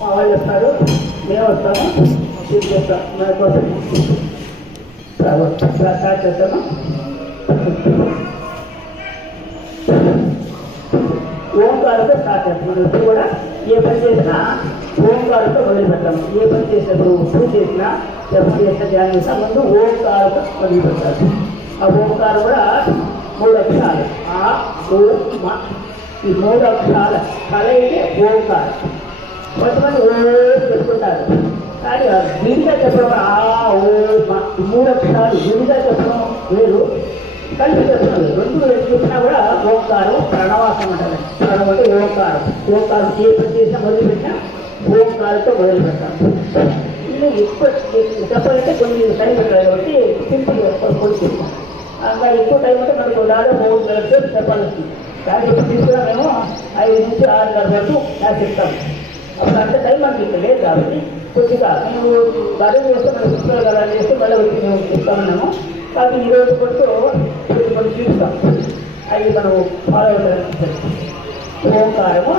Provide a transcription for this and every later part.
మా వాళ్ళు వస్తారు, మేము వస్తాము, తీసుకొస్తాం మన కోసం స్టార్ట్ చేస్తాము. ఓంకారంతో స్టార్ట్ చేస్తాం. మనం ఇప్పుడు కూడా ఏ పని చేసినా ఓంకారంతో మొదలు పెడతాము. ఏ పని చేసినప్పుడు పూజ చేసినా, జపం చేసినా, ధ్యానం చేసినా ముందు ఓంకారంతో మొదలు పెడతారు. ఆ ఓంకారం కూడా 3 అక్షరాలు. ఆ ఓ మ ఈ 3 అక్షరాల కలయితే ఓంకారం. కొంతమంది ఓ చెప్పుకుంటారు, కానీ విడిగా చెప్పడం ఆ ఓ మ 3 అక్షరాలు విడిగా చెప్పడం వేరు, కలిపి చెప్పడం వేరు. 2 చెప్పినా కూడా ఓంకారం ప్రణవాసం అంటారు. ప్రణవం అంటే ఓంకారం. ఓంకారం ఏ పని చేసినా మొదలుపెట్టినా ఓంకారంతో మొదలు పెడతాం. ఇది ఎక్కువ చెప్పాలంటే కొన్ని టైం పెట్టాలి కాబట్టి సింపుల్ కొడుకుంటాం. అలా ఎక్కువ టైం అంటే మనకు దాదాపు 3 గంటల సేపు చెప్పాలి వస్తుంది. కానీ ఇప్పుడు తీసుకున్నా మేము 5 నుంచి 6 గంటల వరకు క్లాస్ ఇస్తాము. అప్పుడు అంత టైం మనకి ఇక్కడ లేదు కాబట్టి కొద్దిగా మేము గడువు చేస్తే మన పుస్తకాలు అలా చేస్తే మళ్ళీ వచ్చి మేము ఇస్తామన్నాము. కాబట్టి ఈరోజు కొడుతూ కొన్ని చూస్తాం, అవి మనం ఫాలో అవుతాం. ఓంకారము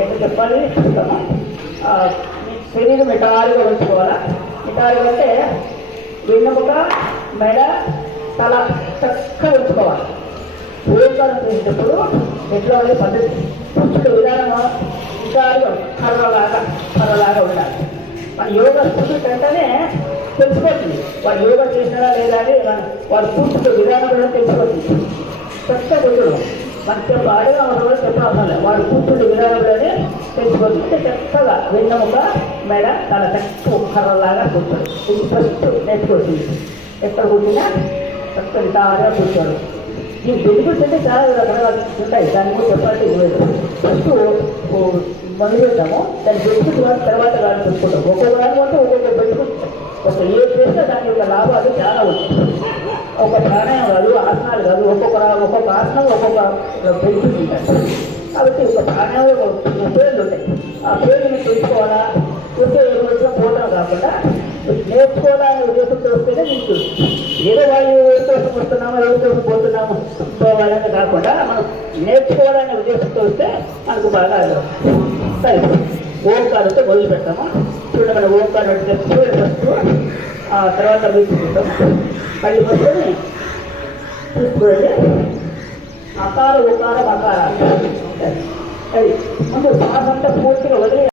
ఎట్లా చెప్పాలి చూస్తాము. శరీరం మిఠారుగా ఉంచుకోవాలా. మిఠారుగా అంటే వెన్నెముక, మెడ, తల చక్కగా ఉంచుకోవాలి. ఓంకారం చేసేటప్పుడు ఎట్లా ఉండే పద్ధతి కూర్చుంటే విధానము విచారుగా కర్రలాగా ఉండాలి. మన యోగా కూర్చుంటేనే తెలిసిపోతుంది వాడు యోగా చేసినారా లేదా అని. వాడు కూర్చుంటే విధానం కూడా తెలిసిపోతుంది. చక్కగా కూర్చోడం మనకి అడగా ఉన్న కూడా చెప్పడం అవసరం లేదు. వాడు కూర్చుంటే విధానంలోనే తెలిసిపోతుంది. అంటే చక్కగా వెన్నెముక, మెడ, తల చక్కగా కర్రలాగా కూర్చోడు. ఇది ఫస్ట్ నేర్చుకోవచ్చు. ఎక్కడ కూర్చున్నా చక్కగా విధానంగా కూర్చోడు. ఈ బెనిఫిట్స్ అంటే చాలా రకాలు ఉంటాయి, దాన్ని కూడా చెప్పాలంటే ఇవ్వలేదు. ఫస్ట్ మొదలుపెట్టాము, దాని బెనిఫిట్ కానీ తర్వాత కానీ చెప్పుకుంటాం. ఒక్కొక్క దాని అంటే ఒక్కొక్క బెనిఫిట్. ఒక ఏ చేస్తే దాని యొక్క లాభాలు చాలా ఉంటాయి. ఒక ప్రాణాయామం కాదు, ఆసనాలు కాదు, ఒక్కొక్క ఆసనం ఒక్కొక్క బెనిఫిట్ ఉంటాయి. కాబట్టి ఒక ప్రాణాయామం పేర్లు ఉంటాయి. ఆ పేర్లు తెలుసుకోవాలా, ఉంటే ఏ వచ్చినా పోవడం కాకుండా నేర్చుకోవడానికి ఉద్దేశంతో వస్తేనే మీకు ఏదో వాళ్ళు ఎవరి కోసం వస్తున్నామో ఎవరి కోసం పోతున్నామో పోవాలని కాకుండా మనం నేర్చుకోవాలనే ఉద్దేశంతో వస్తే మనకు బాగా సరే. ఓంకారంతో మొదలు పెడతాము. చూడండి, మన ఓంకారం అంటే ఫస్ట్ ఆ తర్వాత వీసుకుంటాం. మళ్ళీ ఫస్ట్ చూసుకోండి. అకార ఉకారం అకారాలు అది ముందు శ్వాస అంతా పూర్తిగా వదిలి